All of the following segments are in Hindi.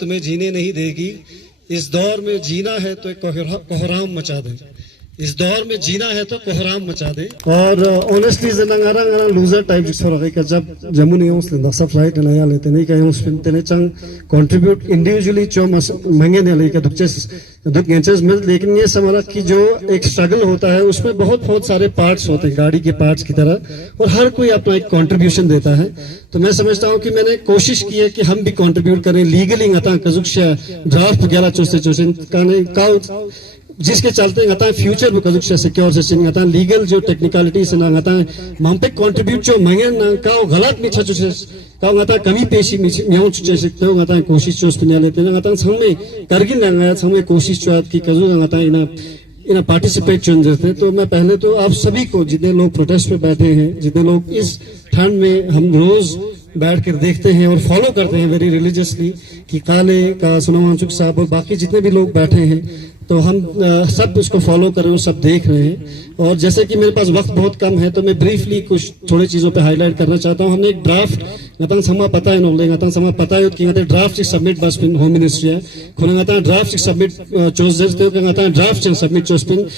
तुम्हें जीने नहीं देगी। इस दौर में जीना है तो एक कोहराम मचा दे। इस दौर में जीना है तो कोहराम मचा दे। और ऑनेस्टली ज़िंदगी लूजर टाइप जिसको रखे कि जब जम्मू नहीं उस दिन सब फ्लाइट नया लेते नहीं कहीं उस फिल्म तेने चंग कंट्रीब्यूट इंडिविजुअली चो महंगे नहीं लेके दुख गेंचेस मिल। लेकिन ये समझ कि जो एक स्ट्रगल होता है उसमें बहुत सारे पार्ट्स होते हैं गाड़ी के पार्ट्स की तरह, और हर कोई अपना एक कंट्रीब्यूशन देता है। तो मैं समझता हूँ कि मैंने कोशिश की है कि हम भी कंट्रीब्यूट करें लीगली ड्राफ्ट वगैरह चोस्ते जिसके चलते फ्यूचर में कजुक्शा सिक्योर से लीगल जो टेक्निकलिटी से हम पे कंट्रीब्यूट जो मंगे ना का गलत मिछा चुसे का कमी पेशी म्याउ चुचे सकते हो कोशिश चोस पिन्या लेते ना संगे करगिल लंगा संगे कोशिश चोत की कजू इन पार्टिसिपेट चुन जाते। तो मैं पहले तो आप सभी को, जितने लोग प्रोटेस्ट पे बैठे हैं, जितने लोग इस ठंड में हम रोज बैठ कर देखते हैं और फॉलो करते हैं वेरी रिलीजियसली कि काले का सोनावांचुक साहब और बाकी जितने भी लोग बैठे हैं, तो हम सब उसको फॉलो कर रहे हैं, सब देख रहे हैं। और जैसे कि मेरे पास वक्त बहुत कम है तो मैं ब्रीफली कुछ थोड़ी चीजों पे हाईलाइट करना चाहता हूं। हमने एक ड्राफ्ट समा पता है नोले समा पता है कि ड्राफ्ट सबमिट बस पिन होम मिनिस्ट्री है खुना ड्राफ्ट सबमिट चोस देते हो ड्राफ्ट सबमिट चोस पिन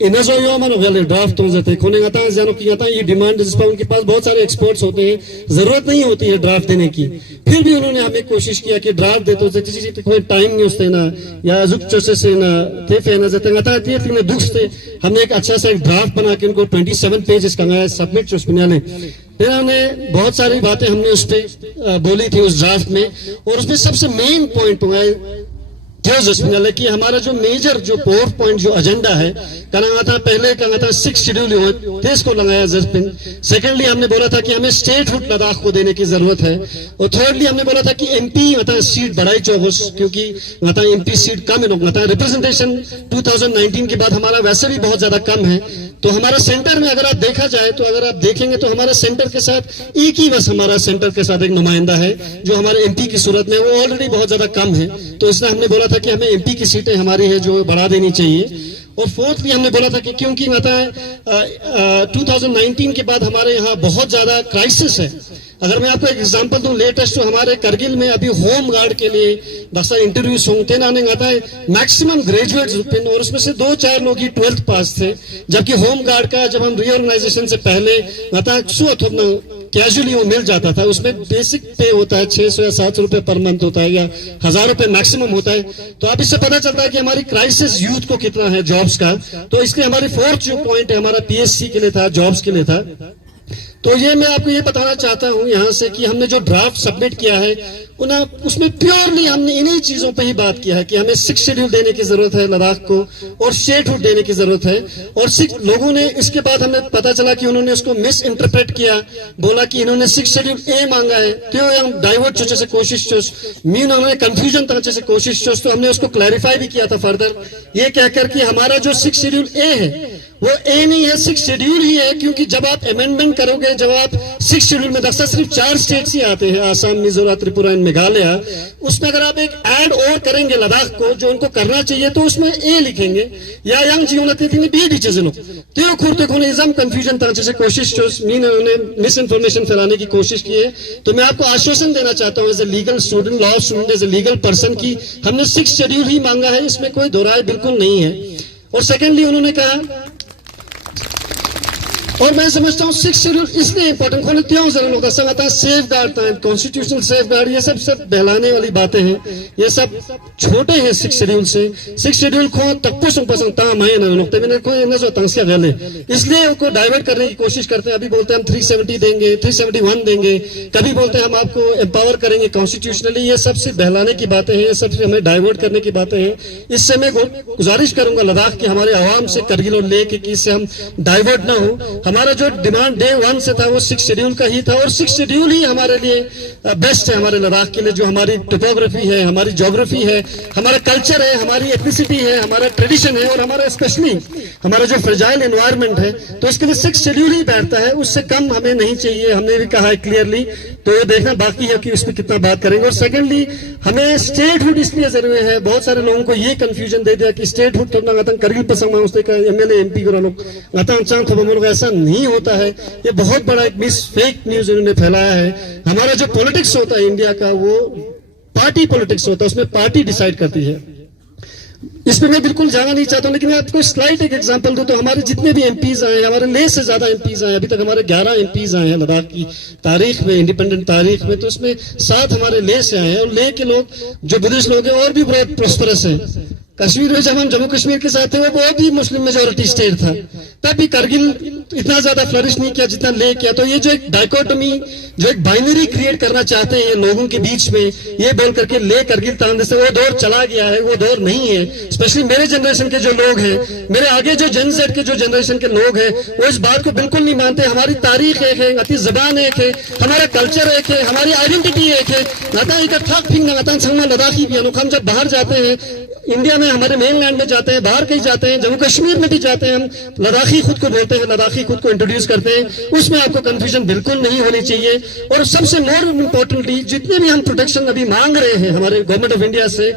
इन जो यो मानो गले ड्राफ्ट तो जाते खुने जानो कि ये डिमांड जिस पर उनके पास बहुत सारे एक्सपर्ट्स होते हैं, जरूरत नहीं होती है ड्राफ्ट देने की, फिर भी उन्होंने हमें कोशिश किया कि ड्राफ्ट देते तो किसी कोई टाइम नहीं उससे ना या जुक चोसे से ना थे फेना जाते तीन दुख से हमने एक अच्छा सा एक ड्राफ्ट बना के उनको 27 पेजेस का सबमिट चोस पिन्याने। फिर हमने बहुत सारी बातें हमने उस पर बोली थी उस ड्राफ्ट में, और उसमें सबसे मेन पॉइंट हुआ कि हमारा जो मेजर जो फोर्थ पॉइंट जो एजेंडा है पहले था 6 शेड्यूल इसको लगाया जस्पिन। सेकेंडली हमने बोला था कि हमें स्टेटहुड लद्दाख को देने की जरूरत है, और थर्डली हमने बोला था कि एमपी सीट बढ़ाई चौगस, क्योंकि एमपी सीट कम है रिप्रेजेंटेशन 2019 के बाद हमारा वैसे भी बहुत ज्यादा कम है। तो हमारा सेंटर में अगर आप देखा जाए तो अगर आप देखेंगे तो हमारा सेंटर के साथ एक ही बस हमारा सेंटर के साथ एक नुमाइंदा है जो हमारे एमपी की सूरत में वो ऑलरेडी बहुत ज्यादा कम है। तो इसलिए हमने बोला था कि हमें एमपी की सीटें हमारी है जो बढ़ा देनी चाहिए। और फोर्थली हमने बोला था कि क्योंकि 2019 के बाद हमारे यहाँ बहुत ज्यादा क्राइसिस है। अगर मैं आपको एक एग्जांपल दूं, लेटेस्ट तो हमारे करगिल में अभी होम गार्ड के लिए 10 इंटरव्यू होंगे ना मैक्सिमम ग्रेजुएट, और उसमें से 2-4 लोग ही 12th पास थे, जबकि होम गार्ड का जब हम रीऑर्गेनाइजेशन से पहले कैजुअली वो मिल जाता था, उसमें बेसिक पे होता है 600 या 700 रुपए पर मंथ होता है या 1000 रुपए मैक्सिमम होता है। तो आप इससे पता चलता है कि हमारी क्राइसिस यूथ को कितना है जॉब्स का। तो इसलिए हमारी फोर्थ जो पॉइंट है हमारा पीएससी के लिए था, जॉब्स के लिए था। तो ये मैं आपको ये बताना चाहता हूं यहां से कि हमने जो ड्राफ्ट सबमिट किया है उसमें प्योरली हमने इन्हीं चीजों पे ही बात किया है कि हमें 6 शेड्यूल देने की जरूरत है लद्दाख को, और स्टेटहुड देने की जरूरत है। और 6 लोगों ने इसके बाद हमें पता चला कि उन्होंने उसको मिस इंटरप्रेट किया, बोला कि इन्होंने 6 शेड्यूल ए मांगा है, क्यों डाइवर्ट चोचे से कोशिश चोस मीन उन्होंने कंफ्यूजन तंचे से कोशिश चोस। तो हमने उसको क्लैरिफाई भी किया था फर्दर, ये कहकर कि हमारा जो 6 शेड्यूल ए है वो ए नहीं है, 6 शेड्यूल ही है। क्योंकि जब आप अमेंडमेंट करोगे, जब आप 6 शेड्यूल में सिर्फ 4 स्टेट्स ही आते हैं, आसाम, मिजोरम, त्रिपुरा, मेघालय, उसमें अगर आप एक ऐड और करेंगे लद्दाख को जो उनको करना चाहिए तो उसमें ए लिखेंगे या यंग जीवन बी डीचे लोग तो खुद निजाम कंफ्यूजन तरह से कोशिश उन्होंने मिस इन्फॉर्मेशन फैलाने की कोशिश की है। तो मैं आपको आश्वासन देना चाहता हूं as a legal student, law student, as a legal person की हमने 6 शेड्यूल ही मांगा है, इसमें कोई दोहराए बिल्कुल नहीं है। और सेकेंडली उन्होंने कहा, और मैं समझता हूँ 6 शेड्यूल इसलिए इंपॉर्टेंट खोले क्यों जरूर होता है सेफ गार्ड था, कॉन्स्टिट्यूशनल सेफ गार्ड, ये सब बहलाने वाली बातें हैं, ये सब छोटे हैं 6 शेड्यूल से। 6 शेड्यूल को तक गले इसलिए उनको डाइवर्ट करने की कोशिश करते हैं। अभी बोलते हैं हम 370 देंगे, 371 देंगे, कभी बोलते हैं हम आपको एम्पावर करेंगे कॉन्स्टिट्यूशनली। ये सबसे बहलाने की बातें हैं, ये सबसे हमें डाइवर्ट करने की बातें हैं। इससे मैं गुजारिश करूंगा लद्दाख के हमारे आवाम से, करगिल और लेके कि इससे हम डाइवर्ट ना हो। हमारा जो डिमांड डे 1 से था वो 6 शेड्यूल का ही था, और 6 शेड्यूल ही हमारे लिए बेस्ट है हमारे लद्दाख के लिए। जो हमारी टोपोग्राफी है, हमारी ज्योग्राफी है, हमारा कल्चर है, हमारी एथनिसिटी है, हमारा ट्रेडिशन है, और हमारा स्पेशली हमारा जो फ्रेजाइल एनवायरनमेंट है, तो इसके लिए 6 शेड्यूल ही बैठता है, उससे कम हमें नहीं चाहिए। हमने भी कहा है क्लियरली, तो ये देखना बाकी है कि उसमें कितना बात करेंगे। और सेकेंडली हमें स्टेटहुड इसलिए जरूरी है, बहुत सारे लोगों को ये कंफ्यूजन दे दिया कि स्टेटहुड तो करगिल पसंद एमएलए एमपी को ऐसा नहीं होता है। ये बहुत बड़ा एक फेक न्यूज इन्होंने फैलाया है। हमारा जो पॉलिटिक्स होता है इंडिया का वो पार्टी पॉलिटिक्स होता है, उसमें पार्टी डिसाइड करती है। इसमें मैं बिल्कुल जाना नहीं चाहता हूं, लेकिन मैं आपको स्लाइड एक एग्जांपल दूं तो हमारे जितने भी एमपीज आए, हमारे लेह से ज्यादा एमपीज आए, अभी तक हमारे 11 एमपीज आए हैं लद्दाख की तारीख में, इंडिपेंडेंट तारीख में, तो इसमें 7 हमारे लेह से आए हैं। और लेह के लोग जो बुद्धिस्ट लोग हैं और भी बहुत प्रोस्परस हैं। कश्मीर में जब हम जम्मू कश्मीर के साथ थे वो बहुत ही मुस्लिम मेजोरिटी स्टेट था, तब भी करगिल इतना ज्यादा फ्लरिश नहीं किया जितना ले किया। तो ये जो एक डायकोटमी, जो एक बाइनरी क्रिएट करना चाहते हैं लोगों के बीच में, ये बोल करके ले करगिल तान से वो दौर चला गया है, वो दौर नहीं है। स्पेशली मेरे जनरेशन के जो लोग हैं, मेरे आगे जो जेन ज़ेड के जो जनरेशन के लोग हैं, वो इस बात को बिल्कुल नहीं मानते। हमारी तारीख एक है, अति जबान एक है, हमारा कल्चर एक है, हमारी आइडेंटिटी एक है। लद्दाखी भी हम जब बाहर जाते हैं, इंडिया में हमारे मेन लैंड में जाते हैं, बाहर कहीं जाते हैं, जम्मू कश्मीर में भी जाते हैं, हम लद्दाखी खुद को बोलते हैं, लद्दाखी खुद को इंट्रोड्यूस करते हैं। उसमें आपको कंफ्यूजन बिल्कुल नहीं होनी चाहिए। और सबसे मोर इम्पोर्टेंटली, जितने भी हम प्रोटेक्शन अभी मांग रहे हैं हमारे गवर्नमेंट ऑफ इंडिया से,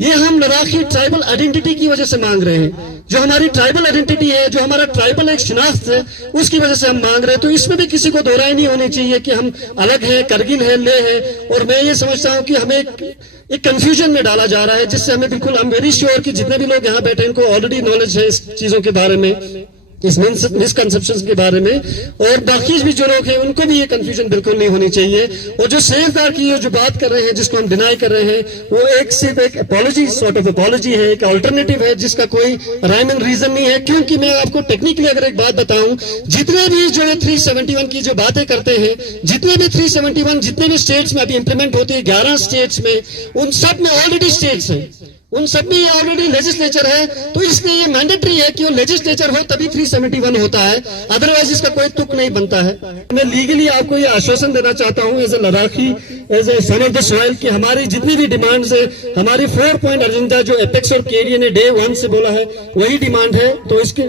ये हम लद्दाखी ट्राइबल आइडेंटिटी की वजह से मांग रहे हैं। जो हमारी ट्राइबल आइडेंटिटी है, जो हमारा ट्राइबल एक शिनाख्त है, उसकी वजह से हम मांग रहे हैं। तो इसमें भी किसी को दोहराई नहीं होनी चाहिए कि हम अलग है, करगिल है, ले है। और मैं ये समझता हूं कि हमें एक कंफ्यूजन में डाला जा रहा है, जिससे हमें बिल्कुल, आई एम वेरी श्योर कि जितने भी लोग यहाँ बैठे हैं इनको ऑलरेडी नॉलेज है इस चीजों के बारे में, इस मिसकंसेप्शन के बारे में। और बाकी भी जो लोग हैं उनको भी ये कंफ्यूजन बिल्कुल नहीं होनी चाहिए। और जो सेफगार्ड की जो बात कर रहे हैं, जिसको हम डिनाई कर रहे हैं, वो एक सिर्फ एक अपॉलॉजी, सॉर्ट ऑफ अपॉलॉजी है, एक अल्टरनेटिव है, जिसका कोई राइम एंड रीजन नहीं है। क्योंकि मैं आपको टेक्निकली अगर एक बात बताऊं, जितने भी जो है 371 की जो बातें करते हैं, जितने भी 371 जितने भी स्टेट्स में अभी इंप्लीमेंट होती है, 11 स्टेट्स में, उन सब में ऑलरेडी स्टेट्स हैं, उन सब में ऑलरेडी लेजिस्लेचर है। तो इसलिए ये मैंडेटरी है कि वो लेजिस्लेचर हो तभी 371 होता है, अदरवाइज इसका कोई तुक नहीं बनता है। मैं लीगली आपको ये आश्वासन देना चाहता हूं as a Ladakhi, as a son of the soil, कि हमारी जितनी भी डिमांड्स है, हमारी 4 पॉइंट एजेंडा जो एपेक्स और केडीए ने डे 1 से बोला है, वही डिमांड है। तो इसके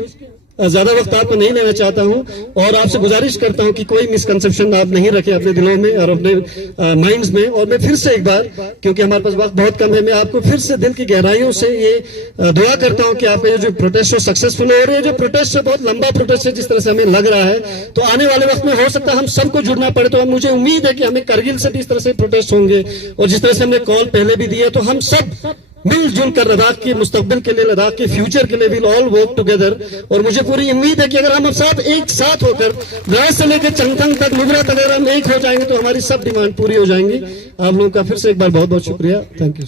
ज्यादा वक्त आपको नहीं लेना चाहता हूं और आपसे गुजारिश करता हूं कि कोई मिसकंसेप्शन आप नहीं रखें अपने दिलों में और अपने माइंड्स में। और मैं फिर से एक बार, क्योंकि हमारे पास वक्त बहुत कम है, मैं आपको फिर से दिल की गहराइयों से ये दुआ करता हूं कि आपका ये जो प्रोटेस्ट हो सक्सेसफुल हो। और ये जो प्रोटेस्ट है बहुत लंबा प्रोटेस्ट है, जिस तरह से हमें लग रहा है, तो आने वाले वक्त में हो सकता है हम सबको जुड़ना पड़े। तो मुझे उम्मीद है कि हमें करगिल से भी इस तरह से प्रोटेस्ट होंगे, और जिस तरह से हमने कॉल पहले भी दिया, तो हम सब मिलजुल कर लद्दाख के मुस्तकबिल के लिए, लद्दाख के फ्यूचर के लिए विल ऑल वर्क टुगेदर। और मुझे पूरी उम्मीद है कि अगर हम सब एक साथ होकर द्रास से लेकर चंगथंग तक, नुब्रा तक अगर हम एक हो जाएंगे तो हमारी सब डिमांड पूरी हो जाएंगी। आप लोगों का फिर से एक बार बहुत बहुत शुक्रिया। Thank you.